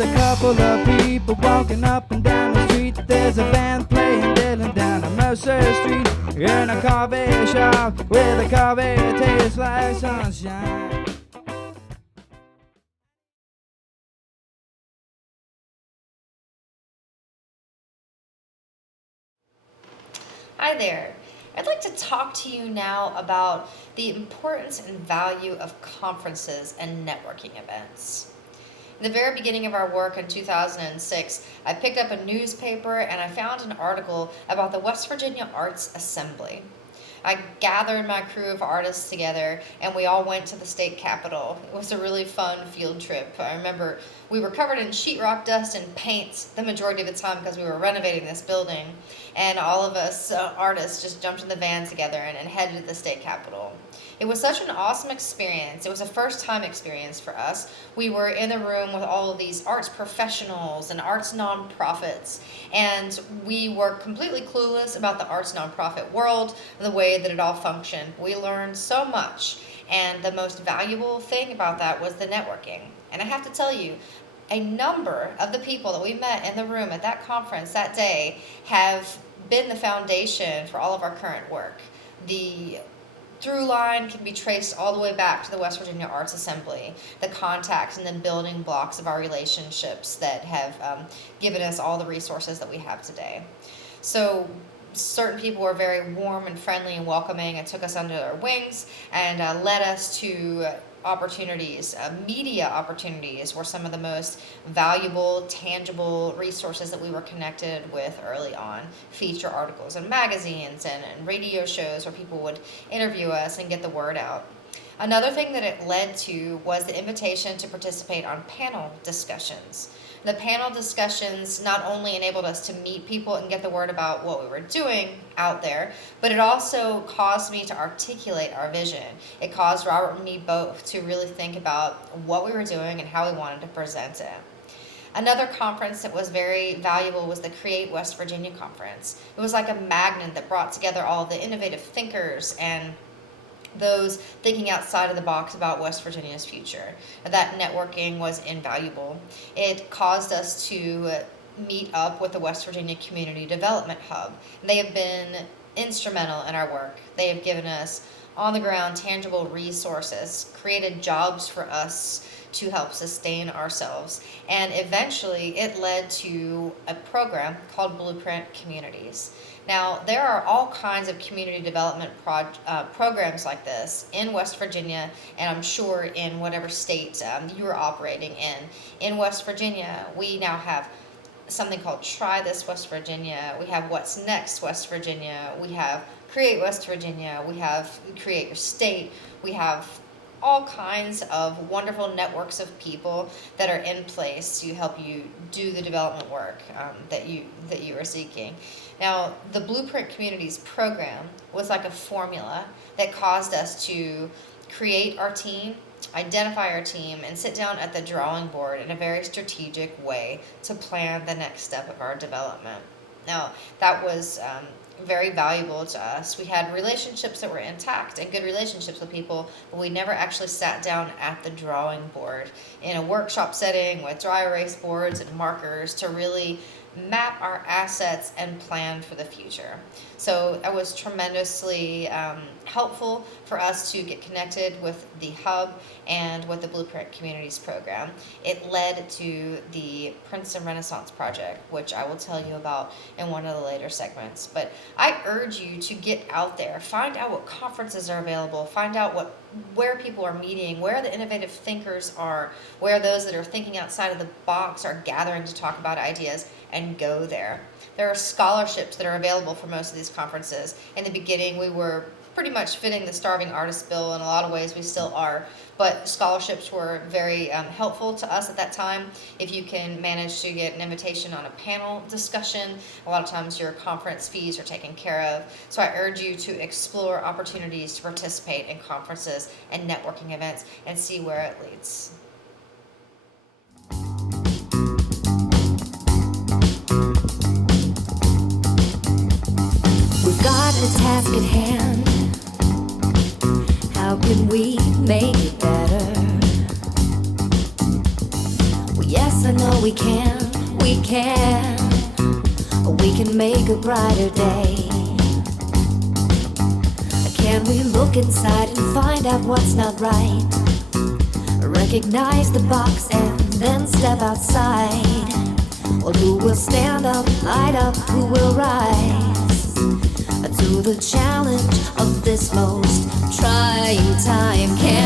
There's a couple of people walking up and down the street. There's a band playing Dylan down on Mercer Street. In a coffee shop where the coffee tastes like sunshine. Hi there. I'd like to talk to you now about the importance and value of conferences and networking events. In the very beginning of our work in 2006, I picked up a newspaper and I found an article about the West Virginia Arts Assembly. I gathered my crew of artists together and we all went to the state capitol. It was a really fun field trip. I remember we were covered in sheetrock dust and paint the majority of the time because we were renovating this building, and all of us artists just jumped in the van together and headed to the state capitol. It was such an awesome experience. It was a first-time experience for us. We were in the room with all of these arts professionals and arts nonprofits, and we were completely clueless about the arts nonprofit world and the way that it all functioned. We learned so much, and the most valuable thing about that was the networking. And I have to tell you, a number of the people that we met in the room at that conference that day have been the foundation for all of our current work. The through line can be traced all the way back to the West Virginia Arts Assembly, the contacts and the building blocks of our relationships that have given us all the resources that we have today. So certain people were very warm and friendly and welcoming and took us under their wings and led us to opportunities. Media opportunities were some of the most valuable, tangible resources that we were connected with early on. Feature articles in magazines and radio shows where people would interview us and get the word out. Another thing that it led to was the invitation to participate on panel discussions. The panel discussions not only enabled us to meet people and get the word about what we were doing out there, but it also caused me to articulate our vision. It caused Robert and me both to really think about what we were doing and how we wanted to present it. Another conference that was very valuable was the Create West Virginia conference. It was like a magnet that brought together all of the innovative thinkers and those thinking outside of the box about West Virginia's future. That networking was invaluable. It caused us to meet up with the West Virginia Community Development Hub. They have been instrumental in our work. They have given us on-the-ground tangible resources, created jobs for us to help sustain ourselves, and eventually it led to a program called Blueprint Communities. Now, there are all kinds of community development programs like this in West Virginia, and I'm sure in whatever state you are operating in. In West Virginia, we now have something called Try This West Virginia. We have What's Next West Virginia. We have Create West Virginia. We have Create Your State. We have all kinds of wonderful networks of people that are in place to help you do the development work that you are seeking. Now, the Blueprint Communities program was like a formula that caused us to create our team, identify our team, and sit down at the drawing board in a very strategic way to plan the next step of our development. Now, that was very valuable to us. We had relationships that were intact and good relationships with people, but we never actually sat down at the drawing board in a workshop setting with dry erase boards and markers to really map our assets and plan for the future. So it was tremendously helpful for us to get connected with the Hub and with the Blueprint Communities program. It led to the Princeton Renaissance Project, which I will tell you about in one of the later segments. But I urge you to get out there, find out what conferences are available, find out where people are meeting, where the innovative thinkers are, where those that are thinking outside of the box are gathering to talk about ideas, and go there. There are scholarships that are available for most of these conferences. In the beginning, we were pretty much fitting the starving artist bill. In a lot of ways, we still are. But scholarships were very helpful to us at that time. If you can manage to get an invitation on a panel discussion, a lot of times your conference fees are taken care of. So I urge you to explore opportunities to participate in conferences and networking events and see where it leads. We've got a task at hand. How can we make it better? Well, yes, I know we can, we can. We can make a brighter day. Can we look inside and find out what's not right? Recognize the box and then step outside. Or who will stand up, light up, who will rise to the challenge of this most trying time? Can